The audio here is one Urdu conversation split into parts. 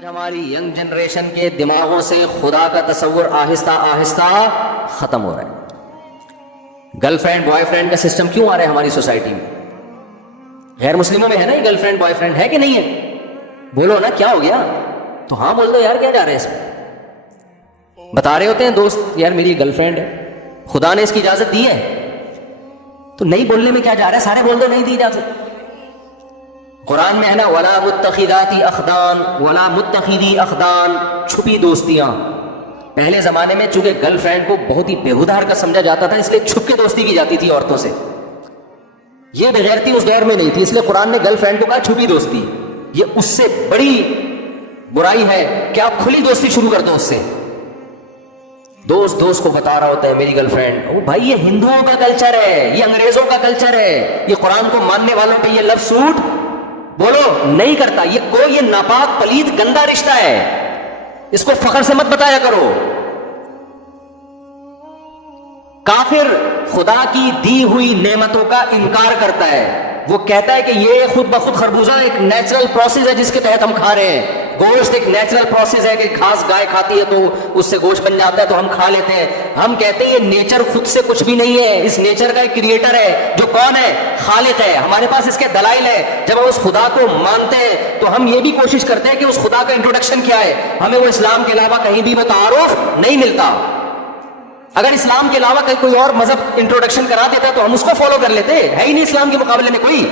آج ہماری ینگ جنریشن کے دماغوں سے خدا کا تصور آہستہ آہستہ ختم ہو رہا ہے. گرل فرینڈ بوائے فرینڈ کا سسٹم کیوں آ رہا ہے ہماری سوسائٹی میں؟ غیر مسلموں میں ہے نا یہ گرل فرینڈ بوائے فرینڈ، ہے کہ نہیں ہے؟ بولو نا کیا ہو گیا؟ تو ہاں بول دو یار، کیا جا رہے ہیں اس میں؟ بتا رہے ہوتے ہیں دوست یار میری گرل فرینڈ ہے، خدا نے اس کی اجازت دی ہے، تو نہیں بولنے میں کیا جا رہا ہے؟ سارے بول دو نہیں دی اجازت. قرآن میں ہے نا ولا متخذاتی اخدان ولا متخذی اخدان، چھپی دوستیاں. پہلے زمانے میں چونکہ گرل فرینڈ کو بہت ہی بےہودہ حرکت سمجھا جاتا تھا، اس لیے چھپ کے دوستی کی جاتی تھی عورتوں سے. یہ بغیرتی اس دور میں نہیں تھی، اس لیے قرآن نے گرل فرینڈ کو کہا چھپی دوستی. یہ اس سے بڑی برائی ہے کہ آپ کھلی دوستی شروع کر دو اس سے. دوست کو بتا رہا ہوتا ہے میری گرل فرینڈ، او بھائی یہ ہندوؤں کا کلچر ہے، یہ انگریزوں کا کلچر ہے، یہ قرآن کو ماننے والوں پہ یہ لفظ سوٹ بولو نہیں کرتا. یہ ناپاک پلید گندا رشتہ ہے، اس کو فخر سے مت بتایا کرو. کافر خدا کی دی ہوئی نعمتوں کا انکار کرتا ہے. وہ کہتا ہے کہ یہ خود بخود خربوزہ ایک نیچرل پروسیس ہے جس کے تحت ہم کھا رہے ہیں. گوشت ایک نیچرل پروسیس ہے کہ گھاس گائے کھاتی ہے تو اس سے گوشت بن جاتا ہے تو ہم کھا لیتے ہیں. ہم کہتے ہیں یہ نیچر خود سے کچھ بھی نہیں ہے، اس نیچر کا ایک کریٹر ہے جو کون ہے؟ خالق ہے. ہمارے پاس اس کے دلائل ہے. جب ہم اس خدا کو مانتے ہیں تو ہم یہ بھی کوشش کرتے ہیں کہ اس خدا کا انٹروڈکشن کیا ہے. ہمیں وہ اسلام کے علاوہ کہیں بھی وہ تعارف نہیں ملتا. اگر اسلام کے علاوہ کوئی اور مذہب انٹروڈکشن کرا دیتا ہے تو ہم اس کو فالو کر لیتے. ہے ہی نہیں اسلام کے مقابلے میں کوئی.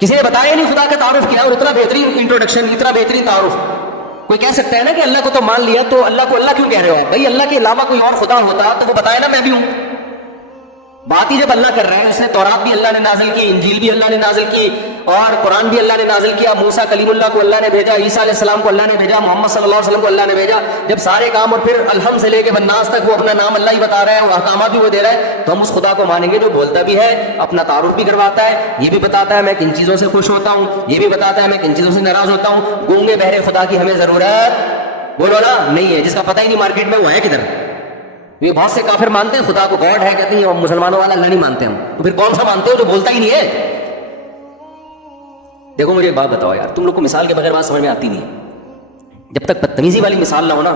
کسی نے بتایا نہیں خدا کا تعارف کیا، اور اتنا بہترین انٹروڈکشن، اتنا بہترین تعارف. کوئی کہہ سکتا ہے نا کہ اللہ کو تو مان لیا تو اللہ کو اللہ کیوں کہہ رہے ہو؟ بھائی اللہ کے علاوہ کوئی اور خدا ہوتا تو وہ بتائے نا میں بھی ہوں. بات ہی جب اللہ کر رہے ہیں، اس نے تورات بھی اللہ نے نازل کی، انجیل بھی اللہ نے نازل کی، اور قرآن بھی اللہ نے نازل کیا. موسیٰ کلیم اللہ کو اللہ نے بھیجا، عیسیٰ علیہ السلام کو اللہ نے بھیجا، محمد صلی اللہ علیہ وسلم کو اللہ نے بھیجا. جب سارے کام اور پھر الحمد سے لے کے بناس تک وہ اپنا نام اللہ ہی بتا رہا ہے اور احکامات بھی وہ دے رہا ہے، تو ہم اس خدا کو مانیں گے جو بولتا بھی ہے، اپنا تعارف بھی کرواتا ہے، یہ بھی بتاتا ہے میں کن چیزوں سے خوش ہوتا ہوں، یہ بھی بتاتا ہے میں کن چیزوں سے ناراض ہوتا ہوں. گونگے بہرے خدا کی ہمیں ضرورت بولو نا نہیں ہے. جس کا پتہ ہی نہیں مارکیٹ میں وہ ہے کدھر. یہ بہت سے کافر مانتے ہیں خدا کو گاڈ ہے کہتے ہیں، اور مسلمانوں والا اللہ نہیں مانتے. ہم تو پھر کون سا مانتے ہو جو بولتا ہی نہیں ہے؟ دیکھو مجھے ایک بات بتاؤ یار، تم لوگ کو مثال کے بغیر بات سمجھ میں آتی نہیں ہے. جب تک بدتمیزی والی مثال نہ ہو نا.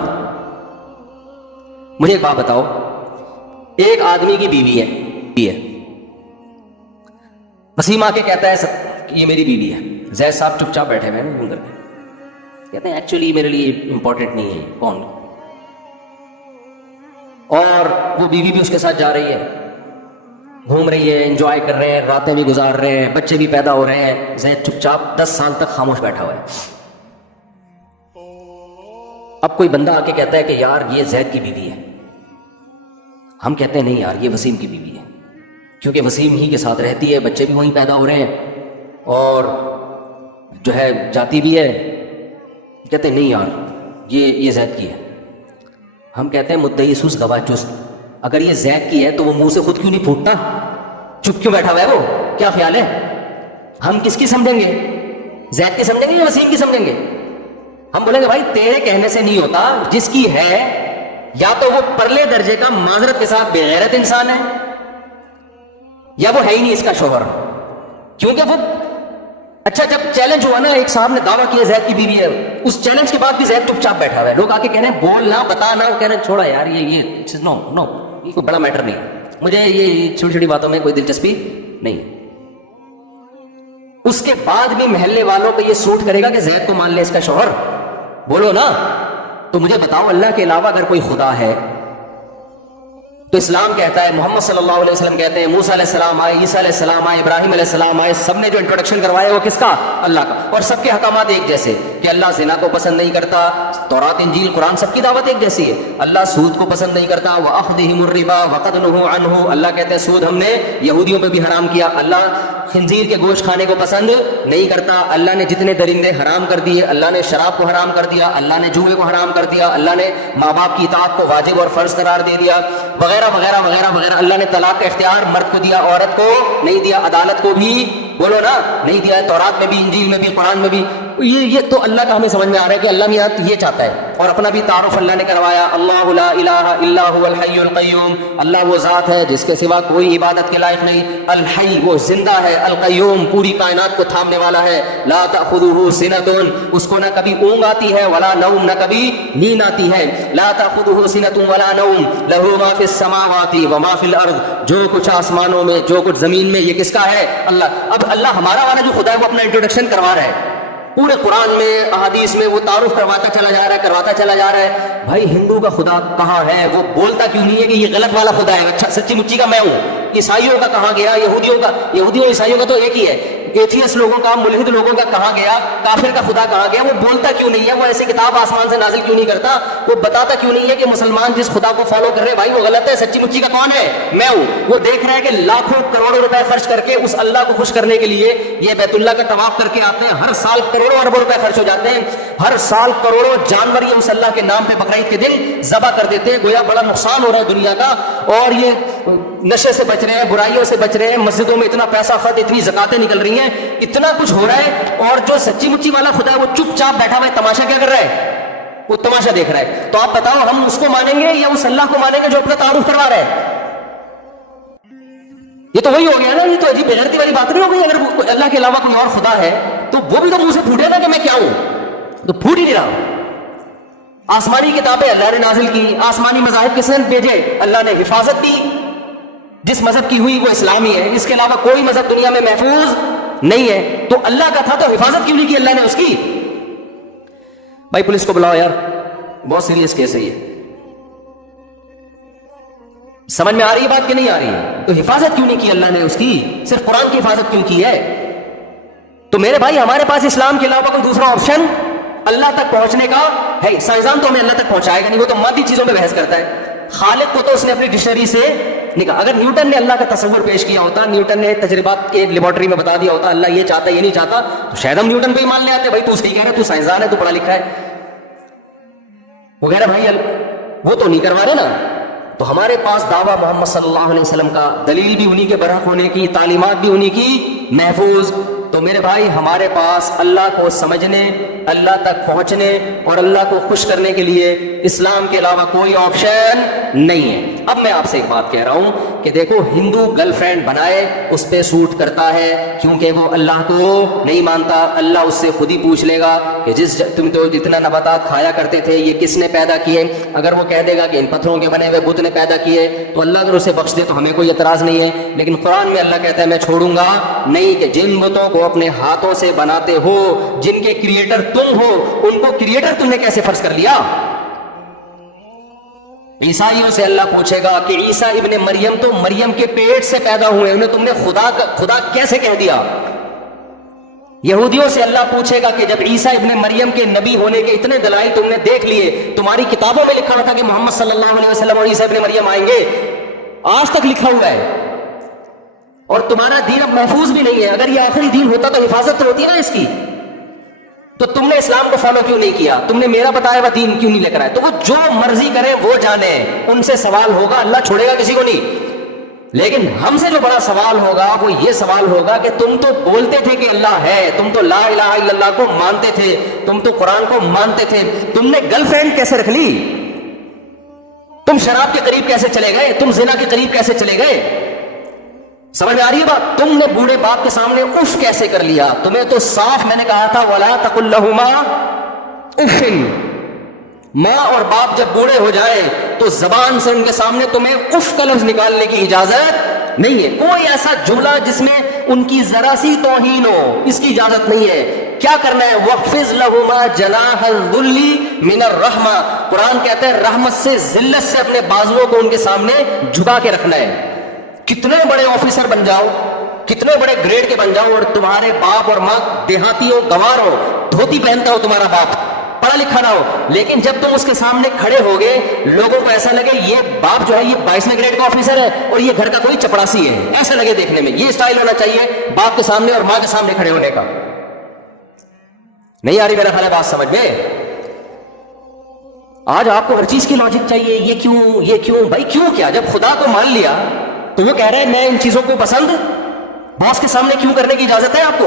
مجھے ایک بات بتاؤ، ایک آدمی کی بیوی ہے، وسیم آ کے کہتا ہے یہ میری بیوی ہے. زید صاحب چپ چاپ بیٹھے ہوئے ہیں گھوم کر کے، کہتے ہیں ایکچولی میرے لیے امپورٹنٹ نہیں ہے کون. اور وہ بیوی بھی اس کے ساتھ جا رہی ہے، گھوم رہی ہے، انجوائے کر رہے ہیں، راتیں بھی گزار رہے ہیں، بچے بھی پیدا ہو رہے ہیں. زید چپ چاپ 10 سال تک خاموش بیٹھا ہوا ہے. اب کوئی بندہ آ کے کہتا ہے کہ یار یہ زید کی بیوی ہے. ہم کہتے ہیں نہیں یار یہ وسیم کی بیوی ہے، کیونکہ وسیم ہی کے ساتھ رہتی ہے، بچے بھی وہیں پیدا ہو رہے ہیں اور جو ہے جاتی بھی ہے. کہتے ہیں نہیں یار یہ زید کی ہے. ہم کہتے ہیں مدعی سوس گواہ چست. اگر یہ زید کی ہے تو وہ منہ سے خود کیوں نہیں پھوٹتا؟ چپ کیوں بیٹھا ہوا ہے وہ؟ کیا خیال ہے؟ ہم کس کی سمجھیں گے؟ زید کی سمجھیں گے یا وسیم کی سمجھیں گے؟ ہم بولیں گے بھائی تیرے کہنے سے نہیں ہوتا. جس کی ہے یا تو وہ پرلے درجے کا معذرت کے ساتھ بے غیرت انسان ہے، یا وہ ہے ہی نہیں اس کا شوہر. کیونکہ وہ اچھا جب چیلنج ہوا نا، ایک صاحب نے دعویٰ کیا زید کی بیوی ہے، اس چیلنج کے بعد بھی زید چپ چاپ بیٹھا ہوا ہے. لوگ آ کے کہہ رہے ہیں بولنا بتانا، کہہ رہے ہیں چھوڑا یار یہ نو یہ کوئی بڑا میٹر نہیں، مجھے یہ چھوٹی چھوٹی باتوں میں کوئی دلچسپی نہیں. اس کے بعد بھی محلے والوں کو یہ سوٹ کرے گا کہ زید کو مان لے اس کا شوہر؟ بولو نا. تو مجھے بتاؤ اللہ کے علاوہ اگر کوئی خدا ہے تو اسلام کہتا ہے، محمد صلی اللہ علیہ وسلم کہتے ہیں، موسیٰ علیہ السلام آئے، عیسیٰ علیہ السلام آئے، ابراہیم علیہ السلام آئے، سب نے جو انٹروڈکشن کروایا وہ کس کا؟ اللہ کا. اور سب کے حکامات ایک جیسے کہ اللہ زنا کو پسند نہیں کرتا. تورات انجیل قرآن سب کی دعوت ایک جیسی ہے. اللہ سود کو پسند نہیں کرتا. وَأَخْذِهِمُ الرِّبَا وَقَدْ نُهُوا عَنْهُ. اللہ کہتے ہیں سود ہم نے یہودیوں پہ بھی حرام کیا. اللہ خنزیر کے گوشت کھانے کو پسند نہیں کرتا. اللہ نے جتنے درندے حرام کر دیے، اللہ نے شراب کو حرام کر دیا، اللہ نے جوئے کو حرام کر دیا، اللہ نے ماں باپ کی اطاعت کو واجب اور فرض قرار دے دیا، وغیرہ وغیرہ وغیرہ وغیرہ. اللہ نے طلاق کا اختیار مرد کو دیا، عورت کو نہیں دیا. عدالت کو بھی بولو نا نہیں دیا. تورات میں بھی، انجیل میں بھی، قرآن میں بھی. یہ تو اللہ کا ہمیں سمجھ میں آ رہا ہے کہ اللہ میاں یہ چاہتا ہے. اور اپنا بھی تعارف اللہ نے کروایا, اللہ لا الہ الا هو الحی القیوم, اللہ وہ ذات ہے جس کے سوا کوئی عبادت کے لائق نہیں, الحی وہ زندہ ہے, القیوم پوری کائنات کو تھامنے والا ہے, لا تأخذہ سنۃ اس کو نہ کبھی اونگ آتی ہے, ولا نوم نہ کبھی نیند آتی ہے, لا تأخذہ سنۃ ولا نوم, لہ ما فی السماوات وما فی الارض, جو کچھ آسمانوں میں جو کچھ زمین میں یہ کس کا ہے, اللہ. اب اللہ ہمارا والا جو خدا ہے وہ اپنا انٹروڈکشن کروا رہا ہے پورے قرآن میں, احادیث میں وہ تعارف کرواتا چلا جا رہا ہے. بھائی ہندو کا خدا کہاں ہے, وہ بولتا کیوں نہیں ہے کہ یہ غلط والا خدا ہے, اچھا سچی مچی کا میں ہوں. عیسائیوں کا کہاں گیا, یہودیوں عیسائیوں کا تو ایک ہی ہے, ایتھیس لوگوں کا, ملحد لوگوں کا کہاں گیا, کافر کا خدا کہاں گیا, وہ بولتا کیوں نہیں ہے, وہ ایسی کتاب آسمان سے نازل کیوں نہیں کرتا, وہ بتاتا کیوں نہیں ہے کہ مسلمان جس خدا کو فالو کر رہے بھائی وہ غلط ہے, سچی مچی کا کون ہے, میں ہوں. وہ دیکھ رہا ہے کہ لاکھوں کروڑوں روپے خرچ کر کے اس اللہ کو خوش کرنے کے لیے یہ بیت اللہ کا طواف کر کے آتے ہیں, ہر سال کروڑوں اربوں روپے خرچ ہو جاتے ہیں, ہر سال کروڑوں جانور یہ اس اللہ کے نام پہ بقرعید کے دن ذبح کر دیتے ہیں, گویا بڑا نقصان ہو رہا ہے دنیا کا, اور یہ نشے سے بچ رہے ہیں, برائیوں سے بچ رہے ہیں, مسجدوں میں اتنا پیسہ خرچ, اتنی زکاتیں نکل رہی ہیں, اتنا کچھ ہو رہا ہے, اور جو سچی مچی والا خدا ہے وہ چپ چاپ بیٹھا ہوا ہے, تماشا کیا کر رہا ہے, وہ تماشا دیکھ رہا ہے. تو آپ بتاؤ ہم اس کو مانیں گے یا اس اللہ کو مانیں گے جو اپنا تعارف کروا رہا ہے؟ یہ تو وہی ہو گیا نا, یہ تو عجیب بےغیرتی والی بات نہیں ہو گئی. اگر اللہ کے علاوہ کوئی اور خدا ہے تو وہ بھی تو منہ سے پھوٹے نا کہ میں کیا ہوں, تو پھوٹ ہی نہیں رہا. آسمانی کتابیں اللہ نے نازل کی, آسمانی مذاہب کس نے بھیجے, اللہ نے حفاظت دی, جس مذہب کی ہوئی وہ اسلامی ہے, اس کے علاوہ کوئی مذہب دنیا میں محفوظ نہیں ہے. تو اللہ کا تھا تو حفاظت کیوں نہیں کی اللہ نے اس کی؟ بھائی پولیس کو بلاؤ یار, بہت سیریس کیس ہے یہ. سمجھ میں آ رہی ہے بات کہ نہیں آ رہی ہے؟ تو حفاظت کیوں نہیں کی اللہ نے اس کی, صرف قرآن کی حفاظت کیوں کی ہے؟ تو میرے بھائی ہمارے پاس اسلام کے علاوہ کوئی دوسرا آپشن اللہ تک پہنچنے کا ہے. سائنسدان تو ہمیں اللہ تک پہنچائے گا نہیں, وہ تو مادی چیزوں میں بحث کرتا ہے. خالق کو تو اس نے اپنی ڈکشنری سے نکالا. اگر نیوٹن نے اللہ کا تصور پیش کیا ہوتا, نیوٹن نے تجربات کے لیبارٹری میں بتا دیا ہوتا اللہ یہ چاہتا ہے یہ نہیں چاہتا, تو شاید ہم نیوٹن کو ہی مان لے آتے, بھائی تو صحیح کہہ رہا ہے, تو سائنسدان ہے, تو پڑھا لکھا ہے وغیرہ. بھائی وہ تو نہیں کروا رہے نا. تو ہمارے پاس دعویٰ محمد صلی اللہ علیہ وسلم کا, دلیل بھی انہی کے برحق ہونے کی, تعلیمات بھی انہی کی محفوظ. تو میرے بھائی ہمارے پاس اللہ کو سمجھنے, اللہ تک پہنچنے اور اللہ کو خوش کرنے کے لیے اسلام کے علاوہ کوئی آپشن نہیں ہے. اب میں آپ سے ایک بات کہہ رہا ہوں کہ دیکھو, ہندو گرل فرینڈ بنائے اس پہ سوٹ کرتا ہے کیونکہ وہ اللہ کو نہیں مانتا. اللہ اس سے خود ہی پوچھ لے گا کہ تم تو جتنا نباتات کھایا کرتے تھے یہ کس نے پیدا کیے. اگر وہ کہہ دے گا کہ ان پتھروں کے بنے ہوئے بت نے پیدا کیے تو اللہ اگر اسے بخش دے تو ہمیں کوئی اعتراض نہیں ہے. لیکن قرآن میں اللہ کہتا ہے میں چھوڑوں گا نہیں کہ جن بتوں کو اپنے ہاتھوں سے بناتے ہو, جن کے کریٹر تم ہو, ان کو کریٹر تم نے کیسے فرض کر لیا. عیسائیوں سے اللہ پوچھے گا کہ عیسیٰ ابن مریم تو مریم کے پیٹ سے پیدا ہوئے, انہیں تم نے خدا کیسے کہہ دیا. یہودیوں سے اللہ پوچھے گا کہ جب عیسیٰ ابن مریم کے نبی ہونے کے اتنے دلائل تم نے دیکھ لیے, تمہاری کتابوں میں لکھا ہوا تھا کہ محمد صلی اللہ علیہ وسلم اور عیسیٰ ابن مریم آئیں گے, آج تک لکھا ہوا ہے, اور تمہارا دین اب محفوظ بھی نہیں ہے. اگر یہ آخری دین ہوتا تو حفاظت تو ہوتی ہے نا اس کی. تو تم نے اسلام کو فالو کیوں نہیں کیا, تم نے میرا بتایا ہوا دین کیوں نہیں لے کر آئے. تو وہ جو مرضی کرے وہ جانے, ان سے سوال ہوگا, اللہ چھوڑے گا کسی کو نہیں. لیکن ہم سے جو بڑا سوال ہوگا وہ یہ سوال ہوگا کہ تم تو بولتے تھے کہ اللہ ہے, تم تو لا الہ الا اللہ کو مانتے تھے, تم تو قرآن کو مانتے تھے, تم نے گرل فرینڈ کیسے رکھ لی, تم شراب کے قریب کیسے چلے گئے, تم زنا کے قریب کیسے چلے گئے. سمجھ میں آ رہی ہے بات؟ تم نے بوڑھے باپ کے سامنے اف کیسے کر لیا. تمہیں تو صاف میں نے کہا تھا وَلَا تَقُلْ لَهُمَا اُفٍ, ماں اور باپ جب بوڑھے ہو جائیں تو زبان سے ان کے سامنے تمہیں اف کا لفظ نکالنے کی اجازت نہیں ہے. کوئی ایسا جملہ جس میں ان کی ذرا سی توہین ہو, اس کی اجازت نہیں ہے. کیا کرنا ہے؟ وَخْفِضْ لَهُمَا جَنَاحَ الذُّلِّ مِنَ الرَّحْمَةِ, قرآن کہتا ہے رحمت سے, ذلت سے اپنے بازوؤں کو ان کے سامنے جھکا کے رکھنا ہے. کتنے بڑے آفیسر بن جاؤ, کتنے بڑے گریڈ کے بن جاؤ, اور تمہارے باپ اور ماں دیہاتی ہو, گوار ہو, دھوتی پہنتا ہو تمہارا باپ, پڑھا لکھا نہ ہو, لیکن جب تم اس کے سامنے کھڑے ہوگے لوگوں کو ایسا لگے یہ باپ جو ہے یہ 22ویں گریڈ کا آفیسر ہے اور یہ گھر کا کوئی چپڑاسی ہے, ایسا لگے دیکھنے میں. یہ اسٹائل ہونا چاہیے باپ کے سامنے اور ماں کے سامنے کھڑے ہونے کا. نہیں آ رہی میرا خیال ہے بات سمجھ میں؟ آج آپ کو ہر چیز کی لاجک چاہیے, یہ کیوں بھائی کیوں کیا. جب خدا کو مان لیا تو وہ کہہ رہے ہیں میں ان چیزوں کو پسند باس کے سامنے کیوں کرنے کی اجازت ہے آپ کو.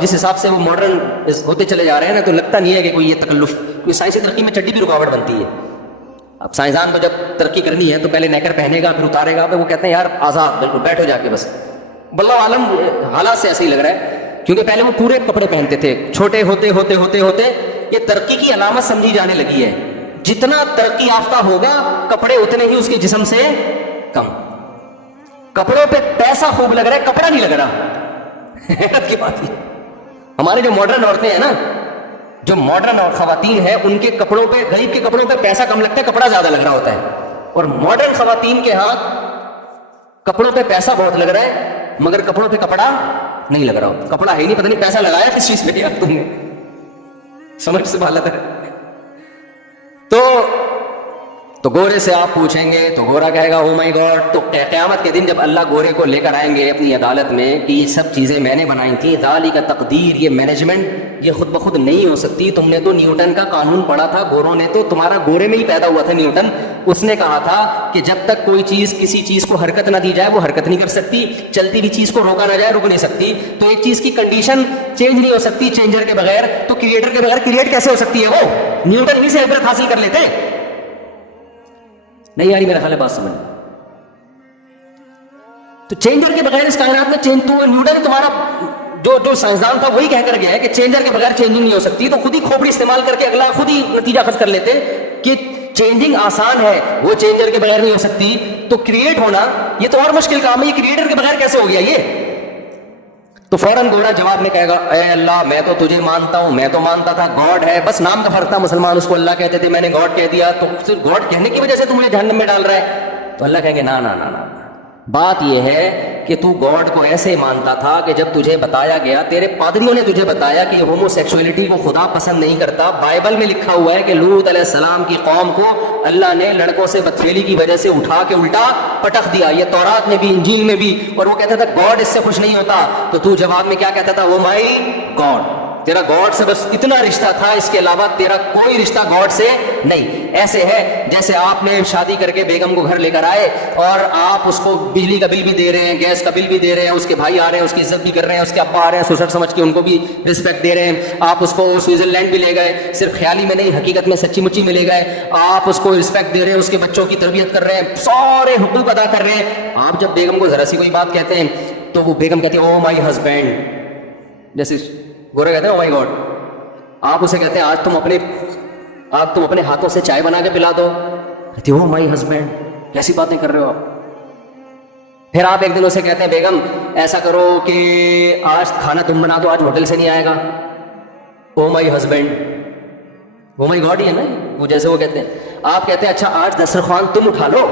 جس حساب سے وہ ماڈرن ہوتے چلے جا رہے ہیں نا، تو لگتا نہیں ہے کہ کوئی یہ تکلف، کوئی سائنسی ترقی میں چڈی بھی رکاوٹ بنتی ہے. اب سائنسدان کو جب ترقی کرنی ہے تو پہلے نیکر پہنے گا پھر اتارے گا، پھر وہ کہتے ہیں یار آزاد بالکل بیٹھو جا کے بس. واللہ عالم حالات سے ایسے ہی لگ رہا ہے، کیونکہ پہلے وہ پورے کپڑے پہنتے تھے، چھوٹے ہوتے ہوتے ہوتے ہوتے یہ ترقی کی علامت سمجھی جانے لگی ہے. جتنا ترقی یافتہ ہوگا کپڑے اتنے ہی اس کے جسم سے کم. کپڑوں پہ پیسہ خوب لگ رہا ہے، کپڑا نہیں لگ رہا. حیرت کی بات ہے. ہمارے جو ماڈرن عورتیں ہیں نا، جو ماڈرن خواتین ہیں، ان کے کپڑوں پہ، غریب کے کپڑوں پہ پیسہ کم لگتا ہے، کپڑا زیادہ لگ رہا ہوتا ہے. اور ماڈرن خواتین کے ہاں کپڑوں پہ پیسہ بہت لگ رہا ہے مگر کپڑوں پہ کپڑا نہیں لگ رہا ہوتا. کپڑا ہے ہی نہیں، پتہ نہیں پیسہ لگایا کس چیز پہ یار تم نے. سمجھ سے بالات ہے. تو گورے سے آپ پوچھیں گے تو گورا کہے گا او مائی گاڈ. تو قیامت کے دن جب اللہ گورے کو لے کر آئیں گے اپنی عدالت میں کہ یہ سب چیزیں میں نے بنائی تھیں، ذالک تقدیر، یہ مینجمنٹ یہ خود بخود نہیں ہو سکتی. تم نے تو نیوٹن کا قانون پڑھا تھا، گوروں نے تو، تمہارا گورے میں ہی پیدا ہوا تھا نیوٹن. اس نے کہا تھا کہ جب تک کوئی چیز کسی چیز کو حرکت نہ دی جائے وہ حرکت نہیں کر سکتی، چلتی ہوئی چیز کو روکا نہ جائے رک نہیں سکتی. تو ایک چیز کی کنڈیشن چینج نہیں ہو سکتی چینجر کے بغیر، تو کریٹر کے بغیر کریٹ کیسے ہو سکتی ہے؟ وہ نیوٹن ہی سے عبرت حاصل کر لیتے. نہیں یاری میرا خیال ہے بات سمجھ. تو چینجر کے بغیر اس کائنات میں چینج، تو نیوٹن تمہارا جو سائنسدان تھا وہی کہہ کر گیا ہے کہ چینجر کے بغیر چینجنگ نہیں ہو سکتی. تو خود ہی کھوپڑی استعمال کر کے اگلا خود ہی نتیجہ خود کر لیتے کہ چینجنگ آسان ہے، وہ چینجر کے بغیر نہیں ہو سکتی. تو کریٹ ہونا یہ تو اور مشکل کام ہے، یہ کریٹر کے بغیر کیسے ہو گیا یہ؟ تو فوراً گھوڑا جواب میں کہے گا اے اللہ میں تو تجھے مانتا ہوں، میں تو مانتا تھا گاڈ ہے، بس نام کا فرق تھا. مسلمان اس کو اللہ کہتے تھے، میں نے گاڈ کہہ دیا، تو صرف گاڈ کہنے کی وجہ سے تم مجھے جہنم میں ڈال رہا ہے. تو اللہ کہیں گے نا نا نا نا، بات یہ ہے کہ تو گاڈ کو ایسے مانتا تھا کہ جب تجھے بتایا گیا، تیرے پادریوں نے تجھے بتایا کہ ہومو سیکسولیٹی کو خدا پسند نہیں کرتا. بائبل میں لکھا ہوا ہے کہ لوط علیہ السلام کی قوم کو اللہ نے لڑکوں سے بدفعلی کی وجہ سے اٹھا کے الٹا پٹخ دیا. یہ تورات میں بھی انجیل میں بھی. اور وہ کہتا تھا گاڈ اس سے خوش نہیں ہوتا. تو جواب میں کیا کہتا تھا؟ وہ مائی گاڈ. تیرا گاڈ سے بس اتنا رشتہ تھا، اس کے علاوہ تیرا کوئی رشتہ گاڈ سے نہیں. ایسے ہے جیسے آپ نے شادی کر کے بیگم کو گھر لے کر آئے اور آپ اس کو بجلی کا بل بھی دے رہے ہیں، گیس کا بل بھی دے رہے ہیں، اس کے بھائی آ رہے ہیں اس کی عزت بھی کر رہے ہیں، اس کے ابا آ رہے ہیں سسر سمجھ کے ان کو بھی رسپیکٹ دے رہے ہیں. آپ اس کو سوئٹزرلینڈ بھی لے گئے، صرف خیالی میں نہیں حقیقت میں سچی مچی میں لے گئے. آپ اس کو رسپیکٹ دے رہے ہیں، اس کے بچوں کی تربیت کر رہے ہیں، سارے حقوق ادا کر رہے ہیں. آپ جب بیگم کو ذرا سی کوئی بات کہتے ہیں تو وہ بیگم کہتی ہے او مائی ہسبینڈ، جیسے گورے کہتے ہیں او مائی گاڈ. آپ اسے کہتے ہیں آج تم اپنے ہاتھوں سے چائے بنا کے پلا دو، کہتے او مائی ہسبینڈ، کیسی باتیں کر رہے ہو آپ. پھر آپ ایک دن اسے کہتے ہیں بیگم ایسا کرو کہ آج کھانا تم بنا دو، آج ہوٹل سے نہیں آئے گا. او my husband, O my God ہی ہے نا وہ، جیسے وہ کہتے ہیں. آپ کہتے ہیں اچھا آج دسترخوان تم اٹھا لو.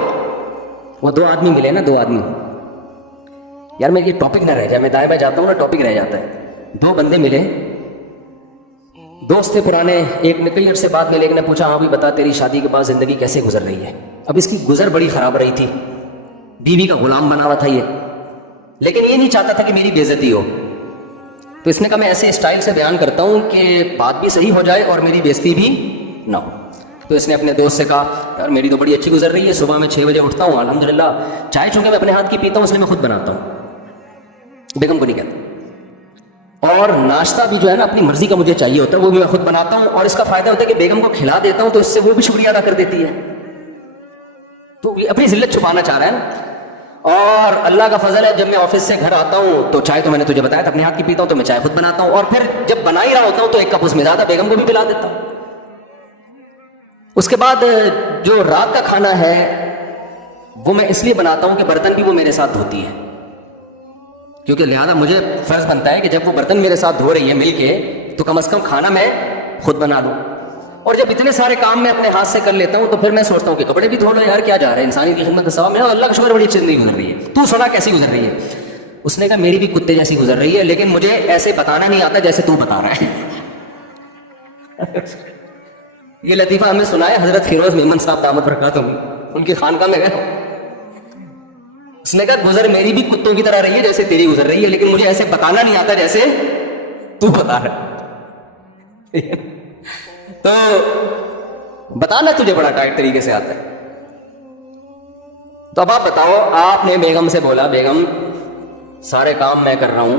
وہ دو آدمی ملے نا، دو آدمی، یار میں یہ ٹاپک نہ رہ جائے، میں دائیں بائیں جاتا ہوں نا ٹاپک رہ جاتا ہے. دو بندے ملے، دوست تھے پرانے. ایک نے کئی عرصے بعد ملے، ایک نے پوچھا ہاں بھی بتا تیری شادی کے بعد زندگی کیسے گزر رہی ہے. اب اس کی گزر بڑی خراب رہی تھی، بیوی کا غلام بنا ہوا تھا یہ، لیکن یہ نہیں چاہتا تھا کہ میری بے عزتی ہو. تو اس نے کہا میں ایسے اسٹائل سے بیان کرتا ہوں کہ بات بھی صحیح ہو جائے اور میری بے عزتی بھی نہ ہو. تو اس نے اپنے دوست سے کہا یار میری تو بڑی اچھی گزر رہی ہے، صبح میں 6 بجے اٹھتا ہوں الحمدللہ، چائے چونکہ میں اپنے ہاتھ کی پیتا ہوں اس لیے میں خود بناتا ہوں، بیگم کو نہیں کہتا. اور ناشتہ بھی جو ہے نا اپنی مرضی کا مجھے چاہیے ہوتا ہے، وہ بھی میں خود بناتا ہوں. اور اس کا فائدہ ہوتا ہے کہ بیگم کو کھلا دیتا ہوں تو اس سے وہ بھی شکریہ ادا کر دیتی ہے. تو یہ اپنی ذلت چھپانا چاہ رہا ہے نا. اور اللہ کا فضل ہے جب میں آفس سے گھر آتا ہوں تو چائے تو میں نے تجھے بتایا تھا اپنے ہاتھ کی پیتا ہوں، تو میں چائے خود بناتا ہوں. اور پھر جب بنا ہی رہا ہوتا ہوں تو ایک کپ اس میں زیادہ بیگم کو بھی پلا دیتا ہوں. اس کے بعد جو رات کا کھانا ہے وہ میں اس لیے بناتا ہوں کہ برتن بھی وہ میرے ساتھ دھوتی ہے، کیونکہ لہٰذا مجھے فرض بنتا ہے کہ جب وہ برتن میرے ساتھ دھو رہی ہے مل کے تو کم از کم کھانا میں خود بنا دوں. اور جب اتنے سارے کام میں اپنے ہاتھ سے کر لیتا ہوں تو پھر میں سوچتا ہوں کہ کپڑے بھی دھو لو یار، کیا جا رہا ہے انسانی کی خدمت کا ثواب. میں اللہ کا شکر بڑی اچھی زندگی گزر رہی ہے. تو سنا کیسی گزر رہی ہے؟ اس نے کہا میری بھی کتے جیسی گزر رہی ہے، لیکن مجھے ایسے بتانا نہیں آتا جیسے تو بتا رہا ہے. یہ لطیفہ ہمیں سنا ہے حضرت فیروز میمن صاحب دامت برکاتہم، ان کی خانقاہ میں گئے. اس نے کہا گزر میری بھی کتوں کی طرح رہی ہے جیسے تیری گزر رہی ہے، لیکن مجھے ایسے بتانا نہیں آتا جیسے تو بتا رہا ہے. تو بتانا تجھے بڑا ٹائٹ طریقے سے آتا ہے. تو اب آپ بتاؤ، آپ نے بیگم سے بولا بیگم سارے کام میں کر رہا ہوں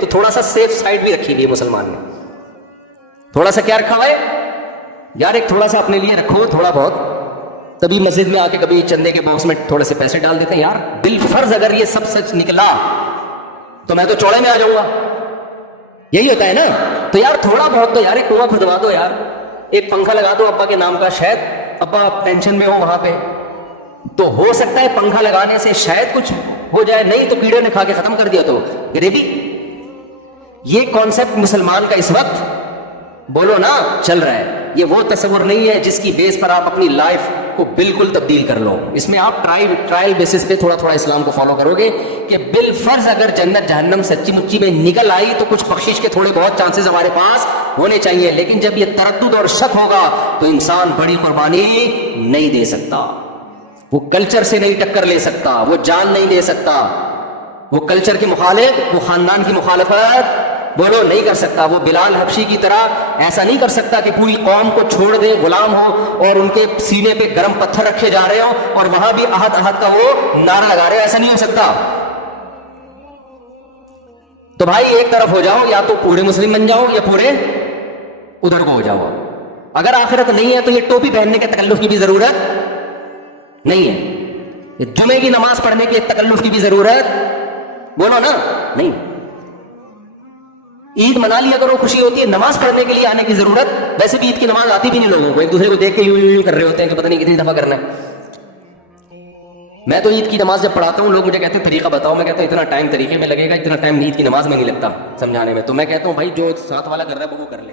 تو تھوڑا سا سیف سائڈ بھی رکھی ہوئی ہے مسلمان نے. تھوڑا سا کیا رکھا ہوا ہے یار, ایک تھوڑا سا اپنے لیے رکھو تھوڑا بہت. کبھی مسجد میں آ کے کبھی چندے کے باکس میں تھوڑے سے پیسے ڈال دیتے ہیں یار. بالفرض اگر یہ سب سچ نکلا تو میں تو چوڑے میں آ جاؤں گا, یہی ہوتا ہے نا. تو یار تھوڑا بہت تو یار ایک کنواں کھدوا دو یار, ایک پنکھا لگا دو ابا کے نام کا, شاید ابا پینشن میں ہو وہاں پہ, تو ہو سکتا ہے پنکھا لگانے سے شاید کچھ ہو جائے, نہیں تو کیڑے نے کھا کے ختم کر دیا تو غریبی. یہ کانسیپٹ مسلمان کا اس وقت بولو نا چل رہا ہے. یہ وہ تصور نہیں ہے جس کی بیس پر آپ اپنی لائف کو بالکل تبدیل کر لو. اس میں آپ ٹرائل بیسس پہ تھوڑا تھوڑا اسلام کو فالو کرو گے کہ بالفرض اگر جنت جہنم سچی مچی میں نکل آئی تو کچھ بخشش کے تھوڑے بہت چانسز ہمارے پاس ہونے چاہیے. لیکن جب یہ تردد اور شک ہوگا تو انسان بڑی قربانی نہیں دے سکتا, وہ کلچر سے نہیں ٹکر لے سکتا, وہ جان نہیں دے سکتا, وہ کلچر کے مخالف, وہ خاندان کی مخالفت بولو نہیں کر سکتا. وہ بلال حبشی کی طرح ایسا نہیں کر سکتا کہ پوری قوم کو چھوڑ دے, غلام ہو اور ان کے سینے پہ گرم پتھر رکھے جا رہے ہوں اور وہاں بھی احد احد کا وہ نعرہ لگا رہے ہو, ایسا نہیں ہو سکتا. تو بھائی ایک طرف ہو جاؤ, یا تو پورے مسلم بن جاؤ یا پورے ادھر کو ہو جاؤ. اگر آخرت نہیں ہے تو یہ ٹوپی پہننے کے تکلف کی بھی ضرورت نہیں ہے, جمعے کی نماز پڑھنے کے تکلف کی بھی ضرورت بولو نا نہیں. عید منا لیا کرو, خوشی ہوتی ہے. نماز پڑھنے کے لیے آنے کی ضرورت, ویسے بھی عید کی نماز آتی بھی نہیں لوگوں کو, ایک دوسرے کو دیکھ کے یوں کر رہے ہوتے ہیں کہ پتہ نہیں کتنی دفعہ کرنا ہے. میں تو عید کی نماز جب پڑھاتا ہوں لوگ مجھے کہتے ہیں طریقہ بتاؤ, میں کہتا ہوں اتنا ٹائم طریقے میں لگے گا, اتنا ٹائم عید کی نماز میں نہیں لگتا سمجھانے میں. تو میں کہتا ہوں بھائی جو ساتھ والا کر رہا ہے وہ کر لے.